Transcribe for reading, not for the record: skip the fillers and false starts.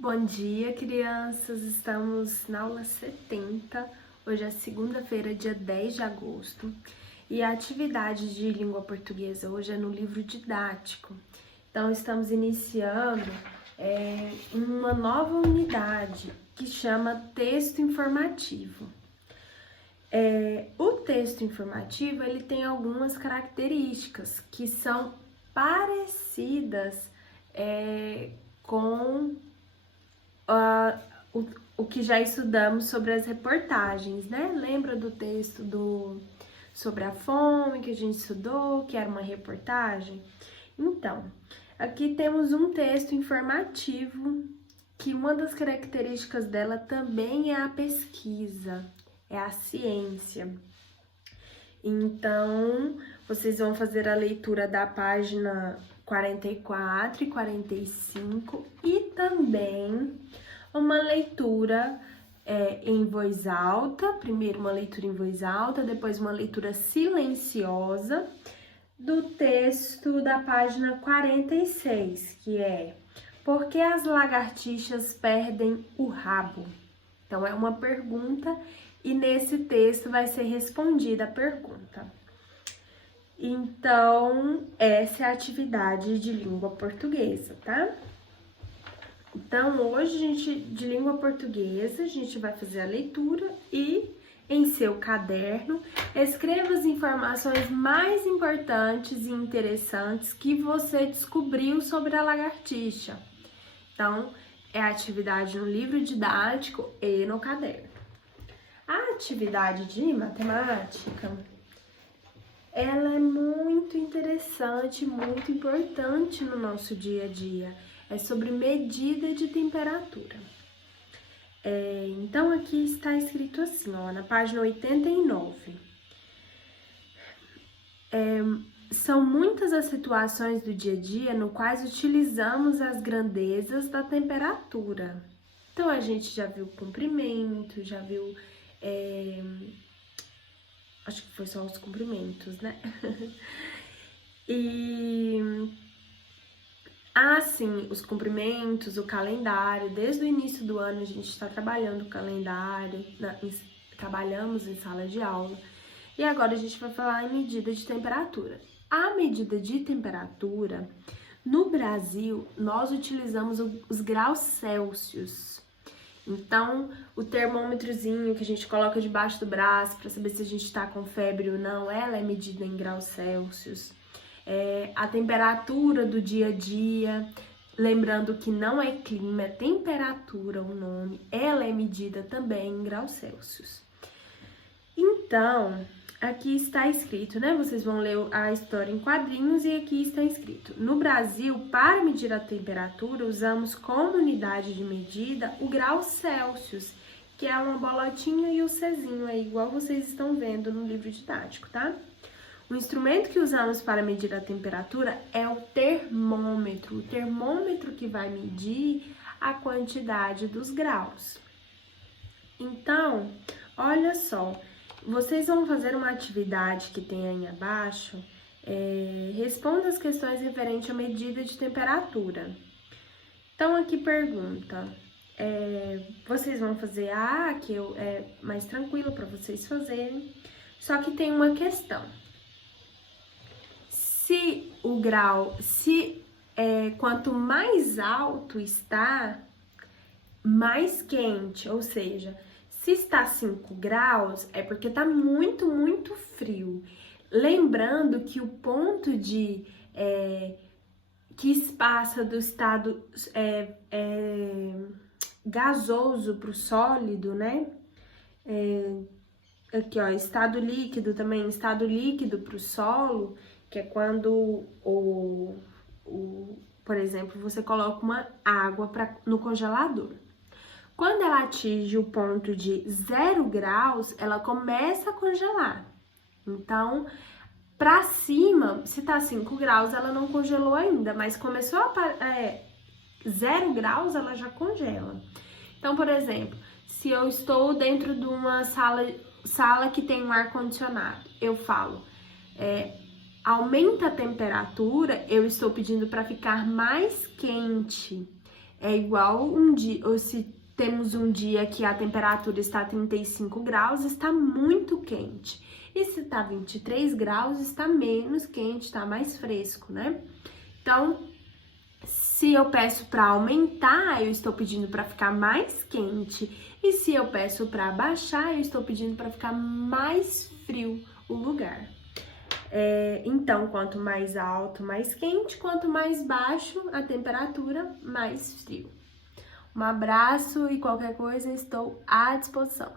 Bom dia, crianças! Estamos na aula 70. Hoje é segunda-feira, dia 10 de agosto. E a atividade de língua portuguesa hoje é no livro didático. Então, estamos iniciando uma nova unidade que chama texto informativo. O texto informativo ele tem algumas características que são parecidas com o que já estudamos sobre as reportagens, né? Lembra do texto sobre a fome que a gente estudou, que era uma reportagem? Então, aqui temos um texto informativo que uma das características dela também é a pesquisa, é a ciência. Então, vocês vão fazer a leitura da página 44 e 45 e também uma leitura em voz alta, primeiro uma leitura em voz alta, depois uma leitura silenciosa do texto da página 46, que é Por que as lagartixas perdem o rabo? Então, é uma pergunta e nesse texto vai ser respondida a pergunta. Então, essa é a atividade de língua portuguesa, tá? Então, hoje, de língua portuguesa, a gente vai fazer a leitura e, em seu caderno, escreva as informações mais importantes e interessantes que você descobriu sobre a lagartixa. Então, é a atividade no livro didático e no caderno. A atividade de matemática, ela é muito interessante, muito importante no nosso dia a dia. É sobre medida de temperatura. Então, aqui está escrito assim, ó, na página 89. São muitas as situações do dia a dia no quais utilizamos as grandezas da temperatura. Então, a gente já viu comprimento, já viu... acho que foi só os comprimentos, né? Sim, os comprimentos, o calendário. Desde o início do ano a gente está trabalhando o calendário, trabalhamos em sala de aula. E agora a gente vai falar em medida de temperatura. A medida de temperatura, no Brasil, nós utilizamos os graus Celsius. Então, o termômetrozinho que a gente coloca debaixo do braço para saber se a gente está com febre ou não, ela é medida em graus Celsius. A temperatura do dia a dia, lembrando que não é clima, é temperatura o nome, ela é medida também em graus Celsius. Então, aqui está escrito, né? Vocês vão ler a história em quadrinhos e aqui está escrito. No Brasil, para medir a temperatura, usamos como unidade de medida o grau Celsius, que é uma bolotinha e o Czinho aí, igual vocês estão vendo no livro didático, tá? O instrumento que usamos para medir a temperatura é o termômetro que vai medir a quantidade dos graus. Então, olha só, vocês vão fazer uma atividade que tem aí abaixo, responda as questões referentes à medida de temperatura. Então, aqui pergunta, vocês vão fazer A, que é mais tranquilo para vocês fazerem, só que tem uma questão. Quanto mais alto está, mais quente, ou seja, se está 5 graus, é porque está muito, muito frio. Lembrando que o ponto que passa do estado gasoso para o sólido, né? Aqui, ó, estado líquido também, estado líquido para o solo, que é quando, por exemplo, você coloca uma água no congelador. Quando ela atinge o ponto de 0 graus, ela começa a congelar. Então, para cima, se tá 5 graus, ela não congelou ainda, mas começou a 0 graus, ela já congela. Então, por exemplo, se eu estou dentro de uma sala que tem um ar-condicionado, eu falo, aumenta a temperatura, eu estou pedindo para ficar mais quente. É igual um dia, ou se temos um dia que a temperatura está 35 graus, está muito quente. E se está 23 graus, está menos quente, está mais fresco, né? Então, se eu peço para aumentar, eu estou pedindo para ficar mais quente. E se eu peço para baixar, eu estou pedindo para ficar mais frio o lugar. Então, quanto mais alto, mais quente, quanto mais baixo a temperatura, mais frio. Um abraço e qualquer coisa, estou à disposição.